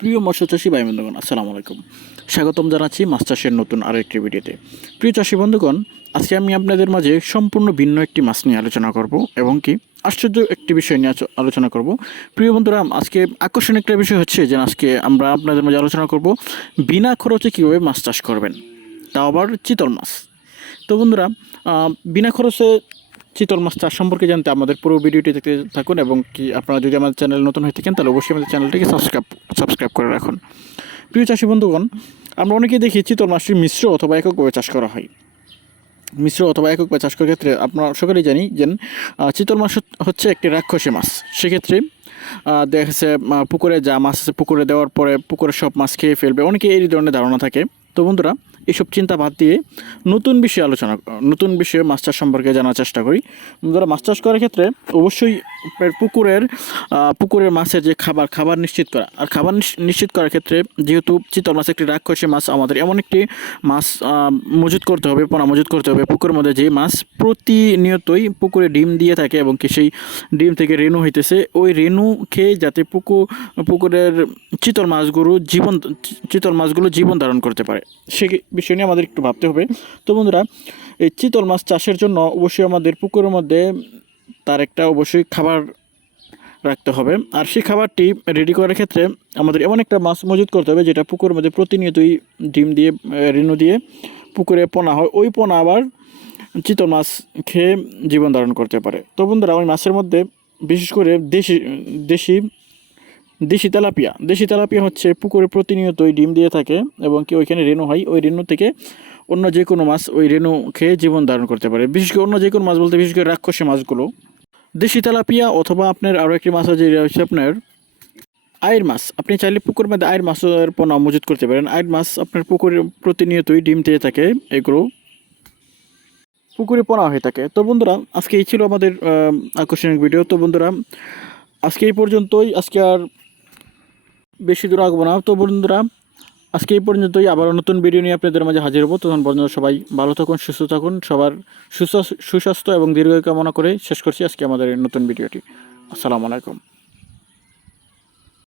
প্রিয় মৎস্য চাষী ভাই বন্ধুগণ, আসসালামু আলাইকুম। স্বাগতম জানাচ্ছি মাছ চাষের নতুন আরেকটি ভিডিওতে। প্রিয় চাষী বন্ধুগণ, আজকে আমি আপনাদের মাঝে সম্পূর্ণ ভিন্ন একটি মাছ নিয়ে আলোচনা করব এবং কি আশ্চর্য একটি বিষয় নিয়ে আলোচনা করব। প্রিয় বন্ধুরা, আজকে আকর্ষণীয় একটা বিষয় হচ্ছে যে আজকে আমরা আপনাদের মাঝে আলোচনা করব বিনা খরচে কীভাবে মাছ চাষ করবেন। তাও আবার চিতল মাছ। তো বন্ধুরা বিনা খরচে চিতল মাছ চাষ সম্পর্কে জানতে আমাদের পুরো ভিডিওটি দেখতে থাকুন এবং কি আপনারা যদি আমাদের চ্যানেল নতুন হয়ে থাকেন তাহলে অবশ্যই আমাদের চ্যানেলটিকে সাবস্ক্রাইব সাবস্ক্রাইব করে রাখুন। প্রিয় চাষি বন্ধুগণ আমরা অনেকেই দেখি চিতল মাছটি মিশ্র অথবা এককভাবে চাষ করা হয়। মিশ্র অথবা এককভাবে চাষ করার ক্ষেত্রে আপনারা সকলেই জানি যে চিতল মাছ হচ্ছে একটি রাক্ষসী মাছ। সেক্ষেত্রে আহ, দেখা যাচ্ছে আহ, পুকুরে যা মাছ আছে পুকুরে দেওয়ার পরে পুকুরে সব মাছ খেয়ে ফেলবে। অনেকে এই ধরনের ধারণা থাকে। তো বন্ধুরা এসব চিন্তা বাদ দিয়ে নতুন বিষয়ে আলোচনা, নতুন বিষয়ে মাছ চাষ সম্পর্কে জানার চেষ্টা করি। বন্ধুরা মাছ চাষ করার ক্ষেত্রে অবশ্যই পুকুরের পুকুরের মাছের যে খাবার খাবার নিশ্চিত করা। আর খাবার নিশ্চিত করার ক্ষেত্রে যেহেতু চিতল মাছ একটি রাক্ষসী মাছ, আমাদের এমন একটি মাছ মজুত করতে হবে, পোনা মজুত করতে হবে। পুকুরের মধ্যে যে মাছ প্রতিনিয়তই পুকুরে ডিম দিয়ে থাকে এবং কি সেই ডিম থেকে রেণু হইতেছে, ওই রেণু খেয়ে যাতে পুকুর পুকুরের চিতল মাছগুলো জীবন, চিতল মাছগুলো জীবন ধারণ করতে পারে। সে বিষয় নিয়ে আমাদের একটু ভাবতে হবে। তো বন্ধুরা, এই চিতল মাছ চাষের জন্য অবশ্যই আমাদের পুকুরের মধ্যে তার একটা অবশ্যই খাবার রাখতে হবে। আর সেই খাবারটি রেডি করার ক্ষেত্রে আমাদের এমন একটা মাছ মজুত করতে হবে, যেটা পুকুরের মধ্যে প্রতিনিয়তই ডিম দিয়ে রেণু দিয়ে পুকুরে পোনা হয়। ওই পোনা আবার চিতল মাছ খেয়ে জীবন ধারণ করতে পারে। তো বন্ধুরা, ওই মাছের মধ্যে বিশেষ করে দেশি দেশি দেশি তেলাপিয়া। দেশি তেলাপিয়া হচ্ছে পুকুরে প্রতিনিয়তই ডিম দিয়ে থাকে এবং কি ওইখানে রেণু হয়, ওই রেণু থেকে অন্য যে কোনো মাছ ওই রেণু খেয়ে জীবন ধারণ করতে পারে। বিশেষ করে অন্য যে কোনো মাছ বলতে, বিশেষ করে রাক্ষসী মাছগুলো। দেশি তেলাপিয়া অথবা আপনার আরও একটি মাছ আছে, যেটা হচ্ছে আপনার আয়ের মাছ। আপনি চাইলে পুকুরের মধ্যে আয়ের মাছের পোনা মজুত করতে পারেন। আয়ের মাছ আপনার পুকুরে প্রতিনিয়তই ডিম দিয়ে থাকে, এগুলো পুকুরে পোনা হয়ে থাকে। তো বন্ধুরা, আজকে এই ছিল আমাদের আকর্ষণীয় ভিডিও তো বন্ধুরা, আজকে এই পর্যন্তই। আজকে আর বেশি দূর আগবো না। তো বন্ধুরা, আজকে এই পর্যন্তই। আবার নতুন ভিডিও নিয়ে আপনাদের মাঝে হাজির হব। তখন পর্যন্ত সবাই ভালো থাকুন, সুস্থ থাকুন। সবার সুস্বাস্থ্য এবং দীর্ঘ কামনা করে শেষ করছি আজকে আমাদের নতুন ভিডিওটি আসসালামু আলাইকুম।